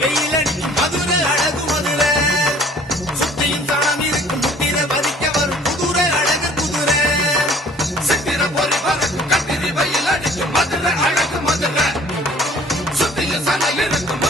வெயில் அடிக்கும் மதுரை அழகு மதுரை சுத்தியும் தளம் இருக்கும் முத்திர பதிக்க வரும் குதிரை அழகு குதிரை சித்திர பொறி பறக்கும் கத்திரி வெயில் அடிக்கும் மதுரை அழகு மதுரை சுத்தியும் சலை இருக்கும்